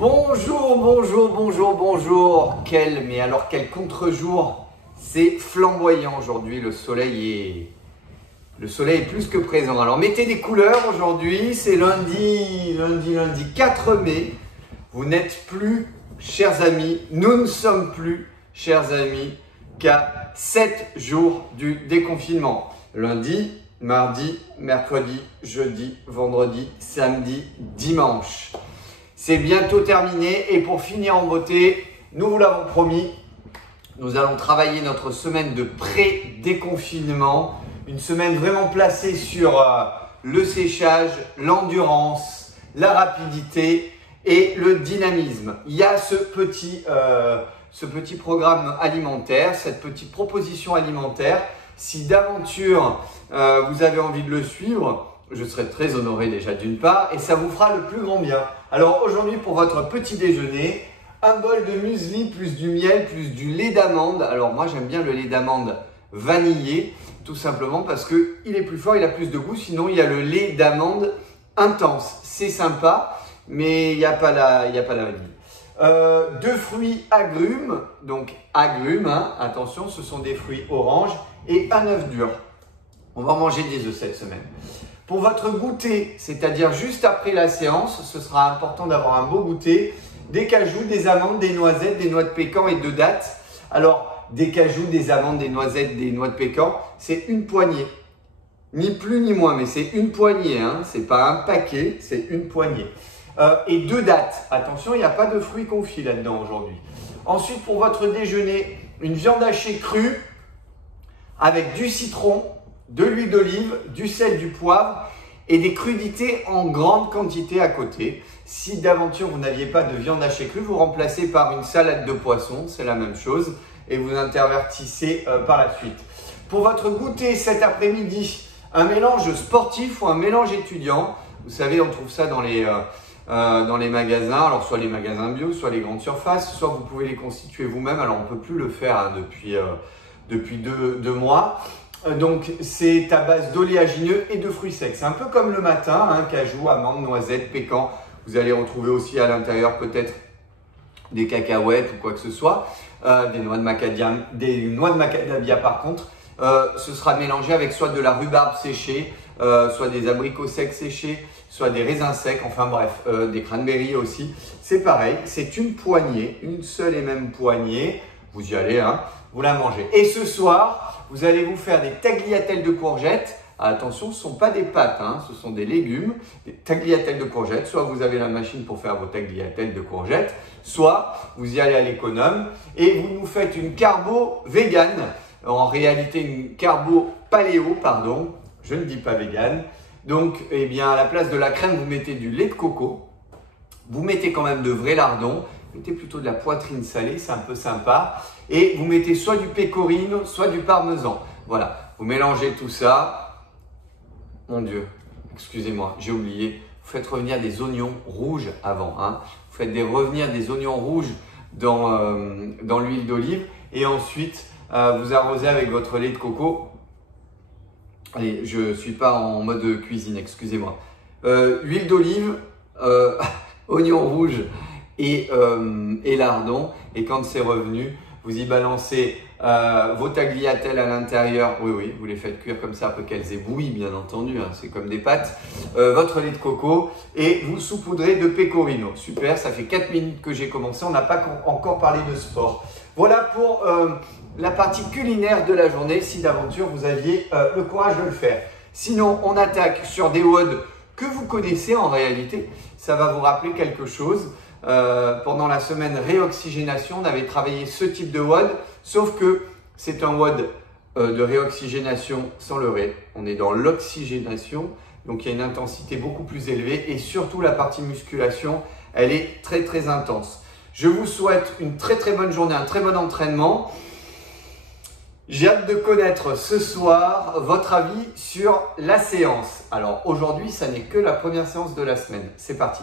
Bonjour, bonjour, bonjour, bonjour. Quel contre-jour. C'est flamboyant aujourd'hui, le soleil est plus que présent. Alors mettez des couleurs aujourd'hui, c'est lundi 4 mai. Vous n'êtes plus, chers amis, nous ne sommes plus, chers amis, qu'à 7 jours du déconfinement. Lundi, mardi, mercredi, jeudi, vendredi, samedi, dimanche. C'est bientôt terminé et pour finir en beauté, nous vous l'avons promis, nous allons travailler notre semaine de pré-déconfinement. Une semaine vraiment placée sur le séchage, l'endurance, la rapidité et le dynamisme. Il y a ce petit programme alimentaire, cette petite proposition alimentaire. Si d'aventure vous avez envie de le suivre, je serai très honoré déjà d'une part et ça vous fera le plus grand bien. Alors aujourd'hui pour votre petit déjeuner, un bol de muesli plus du miel plus du lait d'amande. Alors moi j'aime bien le lait d'amande vanillé tout simplement parce qu'il est plus fort, il a plus de goût. Sinon il y a le lait d'amande intense, c'est sympa mais il n'y a pas la vanille. 2 fruits agrumes, donc agrumes, hein, attention ce sont des fruits oranges et un œuf dur. On va en manger des œufs cette semaine. Pour votre goûter, c'est-à-dire juste après la séance, ce sera important d'avoir un beau goûter. Des cajous, des amandes, des noisettes, des noix de pécan et de dattes. Alors, des cajous, des amandes, des noisettes, des noix de pécan, c'est une poignée. Ni plus ni moins, mais c'est une poignée. Hein. Ce n'est pas un paquet, c'est une poignée. Et 2 dattes. Attention, il n'y a pas de fruits confits là-dedans aujourd'hui. Ensuite, pour votre déjeuner, une viande hachée crue avec du citron, de l'huile d'olive, du sel, du poivre et des crudités en grande quantité à côté. Si d'aventure vous n'aviez pas de viande hachée crue, vous remplacez par une salade de poisson, c'est la même chose, et vous intervertissez par la suite. Pour votre goûter cet après-midi, un mélange sportif ou un mélange étudiant. Vous savez, on trouve ça dans les magasins, alors soit les magasins bio, soit les grandes surfaces, soit vous pouvez les constituer vous-même. Alors on ne peut plus le faire hein, depuis deux mois. Donc c'est à base d'oléagineux et de fruits secs. C'est un peu comme le matin, hein, cajou, amandes, noisettes, pécan. Vous allez retrouver aussi à l'intérieur peut-être des cacahuètes ou quoi que ce soit, des noix de macadamia par contre. Ce sera mélangé avec soit de la rhubarbe séchée, soit des abricots secs séchés, soit des raisins secs, enfin bref, des cranberries aussi. C'est pareil, c'est une poignée, une seule et même poignée. Vous y allez, hein, vous la mangez. Et ce soir, vous allez vous faire des tagliatelles de courgettes. Attention, ce ne sont pas des pâtes, hein, ce sont des légumes, des tagliatelles de courgettes. Soit vous avez la machine pour faire vos tagliatelles de courgettes, soit vous y allez à l'économe et vous nous faites une carbo végane. En réalité, une carbo paléo, pardon, je ne dis pas végane. Donc, eh bien, à la place de la crème, vous mettez du lait de coco. Vous mettez quand même de vrais lardons. Mettez plutôt de la poitrine salée, c'est un peu sympa. Et vous mettez soit du pecorino, soit du parmesan. Voilà, vous mélangez tout ça. Mon Dieu, excusez-moi, j'ai oublié. Vous faites revenir des oignons rouges avant. Hein. Vous faites revenir des oignons rouges dans l'huile d'olive. Et ensuite, vous arrosez avec votre lait de coco. Allez, je ne suis pas en mode cuisine, excusez-moi. Huile d'olive, oignons rouges et lardons. Et quand c'est revenu, vous y balancez vos tagliatelles à l'intérieur. Oui, vous les faites cuire comme ça pour qu'elles ébouillent, bien entendu. Hein, c'est comme des pâtes. Votre lait de coco et vous saupoudrez de pecorino. Super, ça fait 4 minutes que j'ai commencé. On n'a pas encore parlé de sport. Voilà pour la partie culinaire de la journée, si d'aventure vous aviez le courage de le faire. Sinon, on attaque sur des WOD que vous connaissez en réalité. Ça va vous rappeler quelque chose. Pendant la semaine réoxygénation, on avait travaillé ce type de WOD, sauf que c'est un WOD de réoxygénation sans le ré. On est dans l'oxygénation, donc il y a une intensité beaucoup plus élevée et surtout la partie musculation, elle est très très intense. Je vous souhaite une très très bonne journée, un très bon entraînement. J'ai hâte de connaître ce soir votre avis sur la séance. Alors aujourd'hui, ça n'est que la première séance de la semaine. C'est parti.